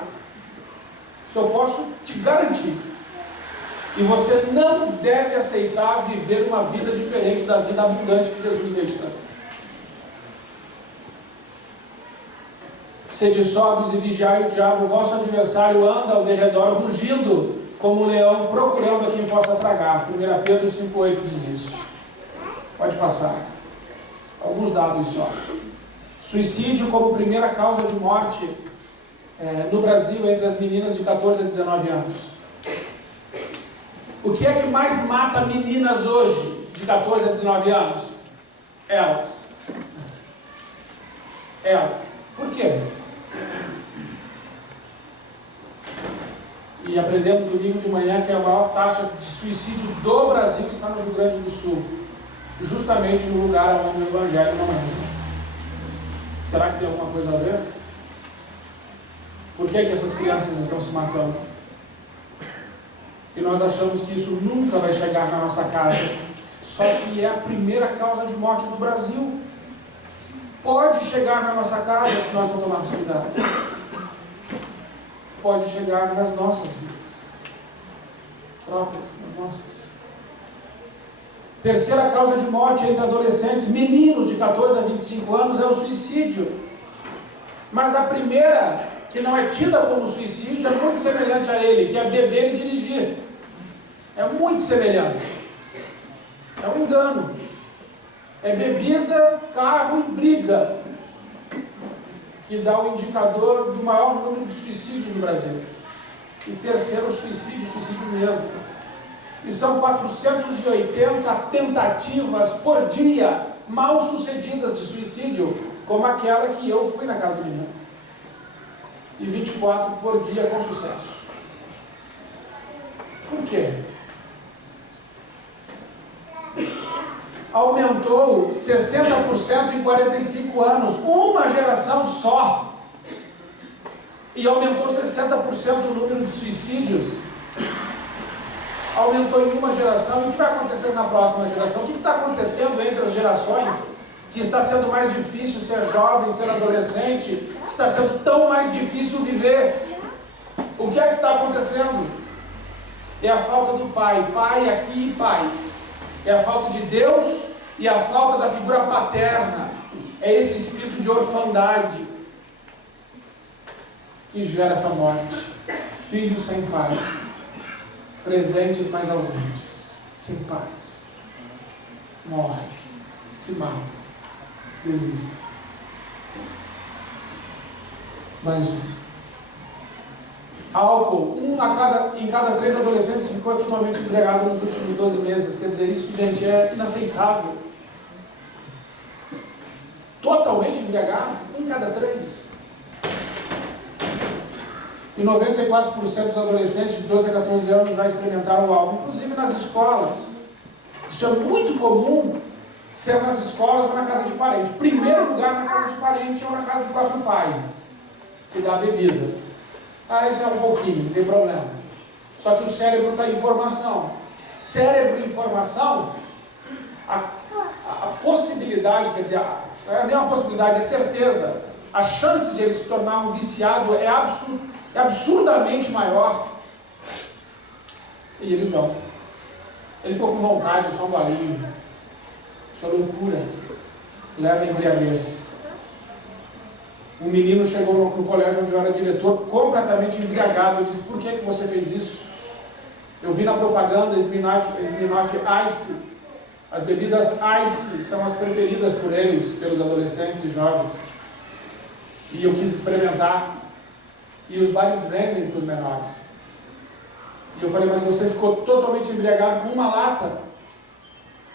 Isso eu posso te garantir. E você não deve aceitar viver uma vida diferente da vida abundante que Jesus veio te trazer. Sede sóbrios e vigiai o diabo, o vosso adversário anda ao derredor, rugindo como um leão, procurando a quem possa tragar. 1 Pedro 5,8 diz isso. Pode passar. Alguns dados só. Suicídio como primeira causa de morte no Brasil entre as meninas de 14 a 19 anos. O que é que mais mata meninas hoje, de 14 a 19 anos? Elas. Por quê? E aprendemos domingo de manhã que a maior taxa de suicídio do Brasil está no Rio Grande do Sul, justamente no lugar onde o Evangelho não entra. Será que tem alguma coisa a ver? Por que essas crianças estão se matando? E nós achamos que isso nunca vai chegar na nossa casa. Só que é a primeira causa de morte do Brasil. Pode chegar na nossa casa se nós não tomarmos cuidado. Pode chegar nas nossas vidas próprias, nas nossas. Terceira causa de morte entre adolescentes, meninos de 14 a 25 anos, é o suicídio. Mas a primeira, que não é tida como suicídio, é muito semelhante a ele, que é beber e dirigir. É muito semelhante. É um engano. É bebida, carro e briga, que dá o indicador do maior número de suicídios no Brasil. E terceiro, o suicídio mesmo. E são 480 tentativas por dia mal sucedidas de suicídio, como aquela que eu fui na casa do menino. E 24 por dia com sucesso. Por quê? Aumentou 60% em 45 anos, uma geração só. E aumentou 60% o número de suicídios. Aumentou em uma geração. E o que vai acontecer na próxima geração? O que está acontecendo entre as gerações? Que está sendo mais difícil ser jovem, ser adolescente, que está sendo tão mais difícil viver. O que é que está acontecendo? É a falta do pai. Pai aqui e pai. É a falta de Deus e a falta da figura paterna. É esse espírito de orfandade que gera essa morte. Filhos sem pai, presentes mas ausentes, sem pais, morrem, se matam, desistem. Mais um. Álcool, em cada 3 adolescentes ficou totalmente embriagado nos últimos 12 meses. Quer dizer, isso, gente, é inaceitável. Totalmente embriagado, em cada 3. E 94% dos adolescentes de 12 a 14 anos já experimentaram o álcool, inclusive nas escolas. Isso é muito comum ser nas escolas ou na casa de parente. Primeiro lugar na casa de parente ou na casa do próprio pai, que dá bebida. Isso é um pouquinho, não tem problema. Só que o cérebro está em formação. Cérebro em formação, a possibilidade, quer dizer, não é nem uma possibilidade, é certeza. A chance de ele se tornar um viciado é absurdamente maior. E eles não. Ele ficou com vontade, só um golinho. Isso é loucura. Leva a embriaguez. Um menino chegou no colégio onde eu era diretor, completamente embriagado. Eu disse, por que você fez isso? Eu vi na propaganda Smirnoff Ice. As bebidas Ice são as preferidas por eles, pelos adolescentes e jovens. E eu quis experimentar. E os bares vendem para os menores. E eu falei, mas você ficou totalmente embriagado com uma lata?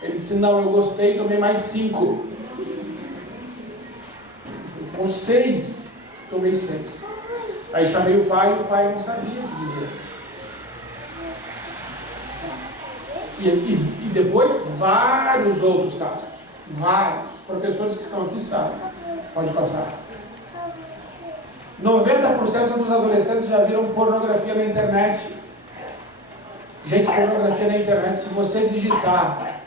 Ele disse, não, eu gostei e tomei mais 5. Ou 6. Tomei 6. Aí chamei o pai e o pai não sabia o que dizer. E depois, vários outros casos. Vários. Os professores que estão aqui sabem. Pode passar. 90% dos adolescentes já viram pornografia na internet. Gente, pornografia na internet, se você digitar,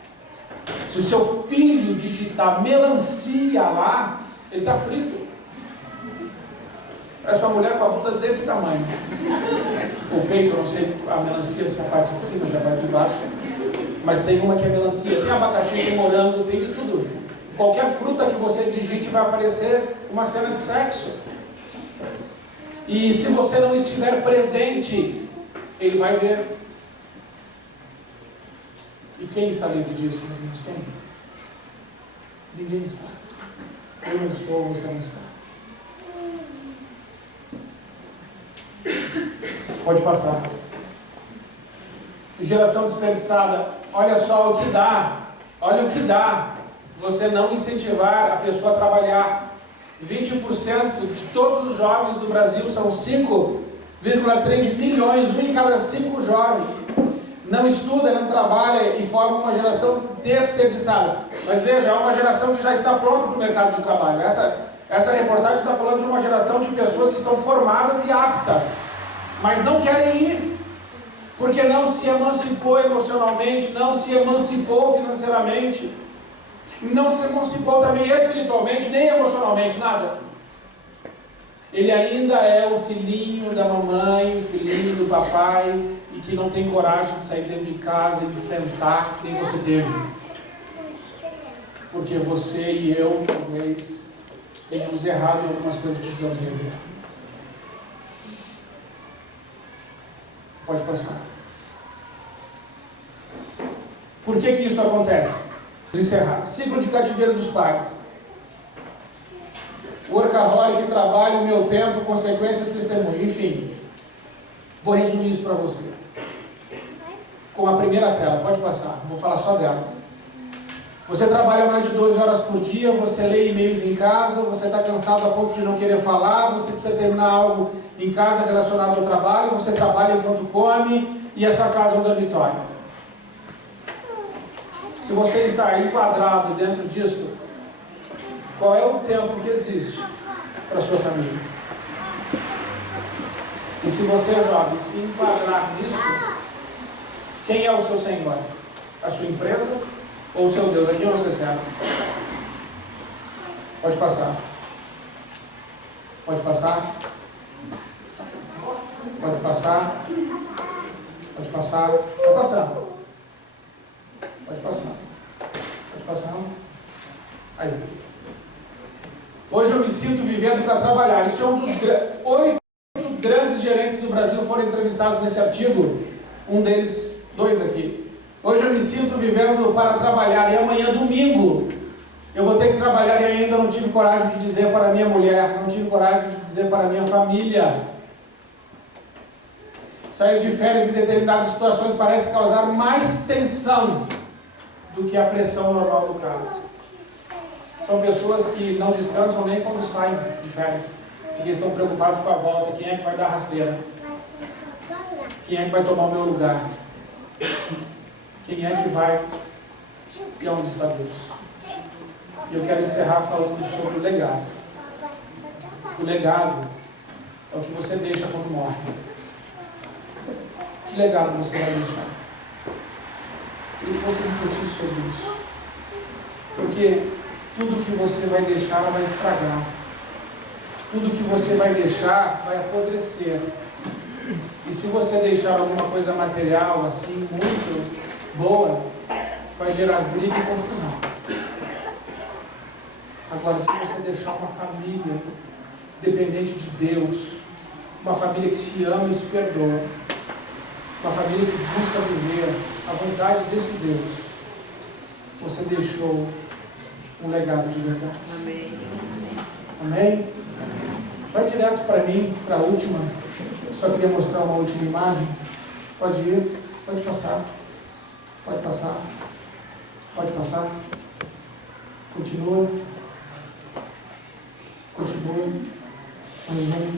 se o seu filho digitar melancia lá, ele está frito. Parece uma mulher com a bunda desse tamanho. O peito, não sei a melancia, se é a parte de cima, se é a parte de baixo. Mas tem uma que é melancia, tem abacaxi, tem morango, tem de tudo. Qualquer fruta que você digite vai aparecer uma cena de sexo. E se você não estiver presente, ele vai ver. E quem está livre disso, meus irmãos? Quem? Ninguém está. Eu não estou, você não está. Pode passar. Geração desperdiçada. Olha só o que dá. Olha o que dá. Você não incentivar a pessoa a trabalhar. 20% de todos os jovens do Brasil são 5,3 milhões. 1 em cada 5 jovens não estuda, não trabalha e forma uma geração desperdiçada. Mas veja, é uma geração que já está pronta para o mercado de trabalho. Essa reportagem está falando de uma geração de pessoas que estão formadas e aptas, mas não querem ir, porque não se emancipou emocionalmente, não se emancipou financeiramente, não se emancipou também espiritualmente, nem emocionalmente, nada. Ele ainda é o filhinho da mamãe, o filhinho do papai, e que não tem coragem de sair dentro de casa e enfrentar quem você teve. Porque você e eu, talvez, tenhamos errado em algumas coisas que precisamos rever. Pode passar. Por que isso acontece? Vamos encerrar. Ciclo de cativeiro dos pais. Workaholic, trabalho, meu tempo, consequências, testemunho. Enfim, vou resumir isso para você. Com a primeira tela, pode passar, vou falar só dela. Você trabalha mais de 12 horas por dia, você lê e-mails em casa, você está cansado a ponto de não querer falar, você precisa terminar algo em casa relacionado ao trabalho, você trabalha enquanto come e a sua casa é um dormitório. Se você está enquadrado dentro disso, qual é o tempo que existe para a sua família? E se você é jovem, se enquadrar nisso, quem é o seu Senhor? A sua empresa ou o seu Deus? A quem você serve? Pode passar. Pode passar. Pode passar. Pode passar. Pode passar. Pode passar. Pode passar. Aí. Hoje eu me sinto vivendo para trabalhar. Isso é um dos 8 grandes gerentes do Brasil foram entrevistados nesse artigo. Um deles, 2 aqui. Hoje eu me sinto vivendo para trabalhar. E amanhã, domingo, eu vou ter que trabalhar e ainda não tive coragem de dizer para minha mulher, não tive coragem de dizer para minha família. Sair de férias em determinadas situações parece causar mais tensão do que a pressão normal do carro. São pessoas que não descansam nem quando saem de férias, porque estão preocupados com a volta. Quem é que vai dar rasteira? Quem é que vai tomar o meu lugar? Quem é que vai? E onde está Deus? E eu quero encerrar falando sobre o legado. O legado é o que você deixa quando morre. Que legado você vai deixar? Queria que você refletisse sobre isso. Porque tudo que você vai deixar vai estragar. Tudo que você vai deixar vai apodrecer. E se você deixar alguma coisa material assim, muito boa, vai gerar briga e confusão. Agora, se você deixar uma família dependente de Deus, uma família que se ama e se perdoa, uma família que busca viver a vontade desse Deus, você deixou um legado de verdade. Amém. Amém? Vai direto para mim, para a última. Eu só queria mostrar uma última imagem. Pode ir, pode passar. Pode passar. Pode passar. Continua. Continue. Mais um.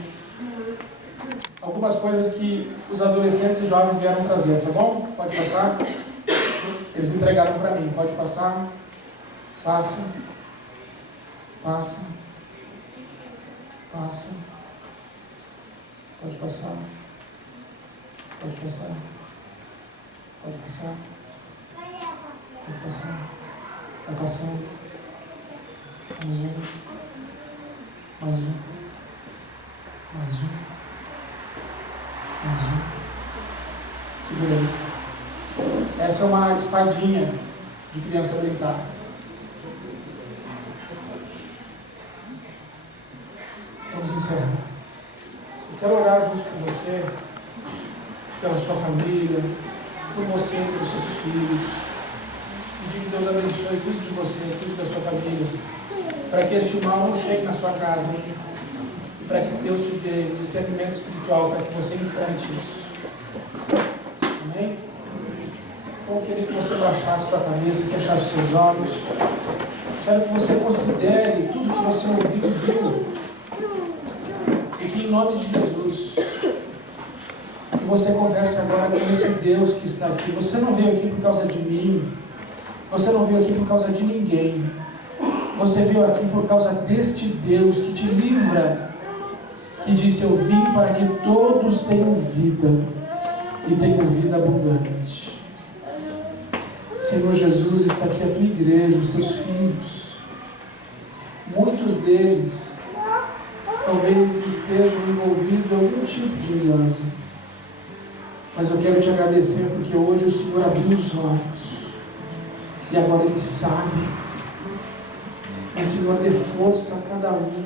Algumas coisas que os adolescentes e jovens vieram trazer, tá bom? Pode passar. Eles entregaram para mim. Pode passar. Passa. Passa. Passa. Pode passar. Pode passar. Pode passar. Pode passar. Vai passando. Mais um. Mais um. Mais um. Mais um. Segura aí. Essa é uma espadinha de criança brincar. Vamos encerrar. Eu quero orar junto com você, pela sua família, por você e pelos seus filhos. Pedir que Deus abençoe, cuide de você, cuide da sua família, para que este mal não chegue na sua casa, e para que Deus te dê discernimento espiritual, para que você enfrente isso. Amém? Então, eu queria que você baixasse sua cabeça e fechasse seus olhos. Quero que você considere tudo que você ouviu e viu, e que, em nome de Jesus, que você converse agora com esse Deus que está aqui. Você não veio aqui por causa de mim, você não veio aqui por causa de ninguém, você veio aqui por causa deste Deus que te livra, que disse: eu vim para que todos tenham vida e tenham vida abundante. Senhor Jesus, está aqui a tua igreja, os teus filhos. Muitos deles talvez estejam envolvidos em algum tipo de engano, mas eu quero te agradecer porque hoje o Senhor abriu os olhos e agora Ele sabe. Mas, Senhor, dê força a cada um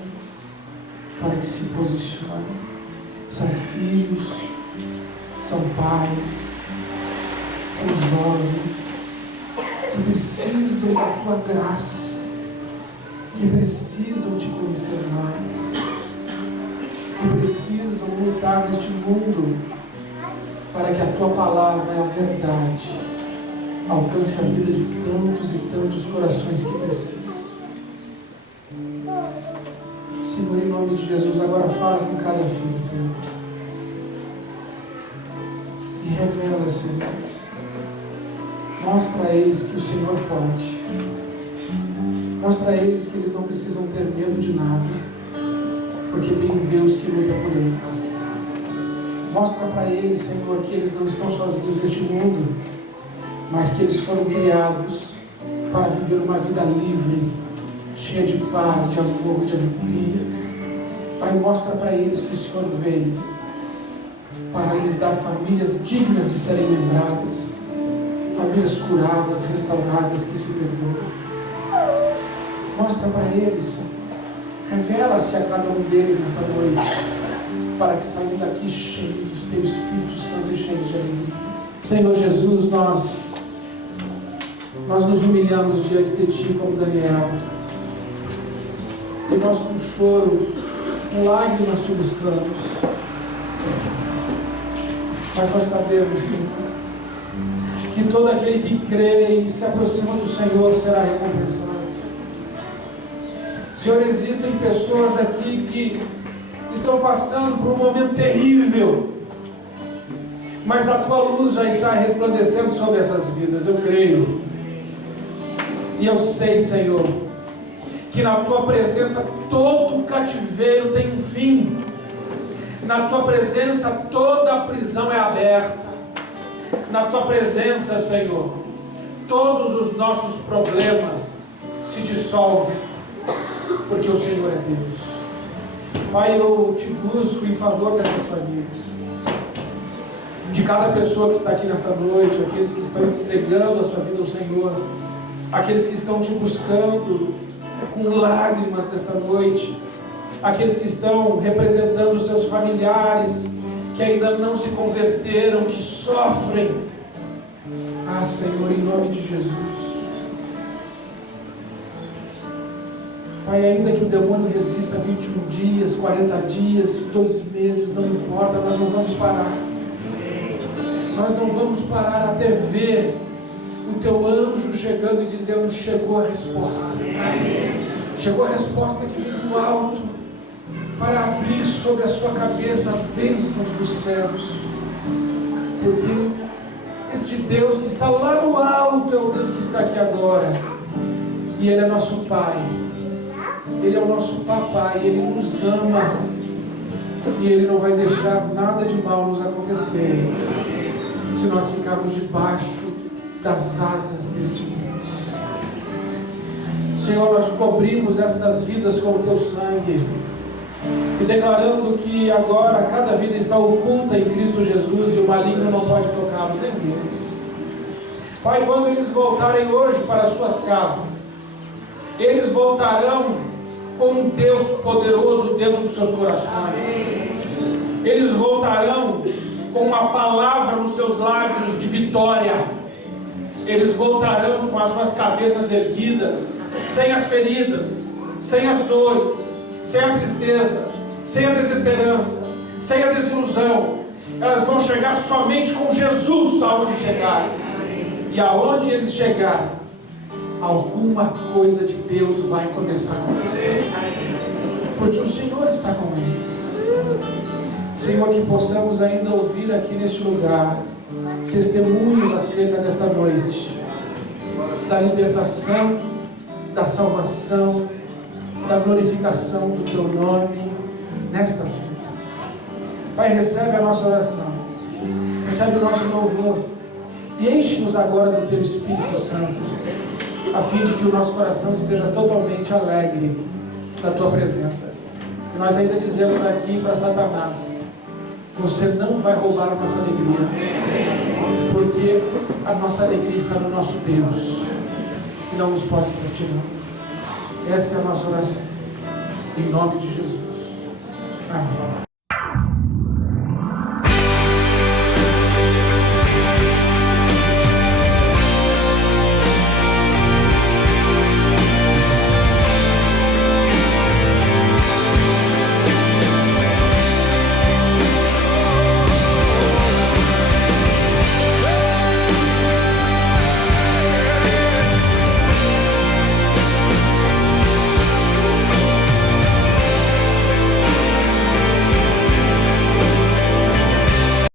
para que se posicione. São filhos, são pais, são jovens que precisam da tua graça, que precisam te conhecer mais, que precisam lutar neste mundo para que a tua palavra, a verdade, alcance a vida de tantos e tantos corações que precisam. Senhor, em nome de Jesus, agora fala com cada filho teu e revela, Senhor. Mostra a eles que o Senhor pode. Mostra a eles que eles não precisam ter medo de nada, porque tem um Deus que luta por eles. Mostra para eles, Senhor, que eles não estão sozinhos neste mundo, mas que eles foram criados para viver uma vida livre, cheia de paz, de amor, de alegria. Pai, mostra para eles que o Senhor veio para lhes dar famílias dignas de serem lembradas, famílias curadas, restauradas, que se perdoam. Mostra para eles, Senhor. Revela-se a cada um deles nesta noite, para que saiam daqui cheios do Teu Espírito Santo e cheios de alegria. Senhor Jesus, nós nos humilhamos diante de Ti como Daniel. E nós com choro, com lágrimas Te buscamos. Mas nós sabemos, Senhor, que todo aquele que crê e se aproxima do Senhor será recompensado. Senhor, existem pessoas aqui que estão passando por um momento terrível, mas a Tua luz já está resplandecendo sobre essas vidas, eu creio. E eu sei, Senhor, que na Tua presença todo cativeiro tem um fim. Na Tua presença toda a prisão é aberta. Na Tua presença, Senhor, todos os nossos problemas se dissolvem, porque o Senhor é Deus. Pai, eu Te busco em favor dessas famílias, de cada pessoa que está aqui nesta noite, aqueles que estão entregando a sua vida ao Senhor, aqueles que estão Te buscando com lágrimas nesta noite, aqueles que estão representando os seus familiares que ainda não se converteram, que sofrem. Ah, Senhor, em nome de Jesus. Pai, ainda que o demônio resista 21 dias, 40 dias, 2 meses, não importa, nós não vamos parar. Nós não vamos parar até ver o Teu anjo chegando e dizendo: chegou a resposta. Chegou a resposta que vem do alto. para abrir sobre a sua cabeça as bênçãos dos céus, porque este Deus que está lá no alto é o Deus que está aqui agora, e Ele é nosso Pai, Ele é o nosso papai, Ele nos ama, e Ele não vai deixar nada de mal nos acontecer, se nós ficarmos debaixo das asas deste Deus. Senhor, nós cobrimos estas vidas com o Teu sangue, e declarando que agora cada vida está oculta em Cristo Jesus, e o maligno não pode tocá-los, nem deles. Pai, quando eles voltarem hoje para as suas casas, eles voltarão com um Deus poderoso dentro dos seus corações. Eles voltarão com uma palavra nos seus lábios de vitória. Eles voltarão com as suas cabeças erguidas, sem as feridas, sem as dores, sem a tristeza, sem a desesperança, sem a desilusão. Elas vão chegar somente com Jesus aonde chegar. E aonde eles chegarem, alguma coisa de Deus vai começar a acontecer, porque o Senhor está com eles. Senhor, que possamos ainda ouvir aqui neste lugar testemunhos acerca desta noite, da libertação, da salvação, da glorificação do Teu nome nestas vidas. Pai, recebe a nossa oração, recebe o nosso louvor e enche-nos agora do Teu Espírito Santo, a fim de que o nosso coração esteja totalmente alegre da Tua presença. E nós ainda dizemos aqui para Satanás: você não vai roubar a nossa alegria, porque a nossa alegria está no nosso Deus, e não nos pode ser tirada. Essa é a nossa oração, em nome de Jesus. Amém.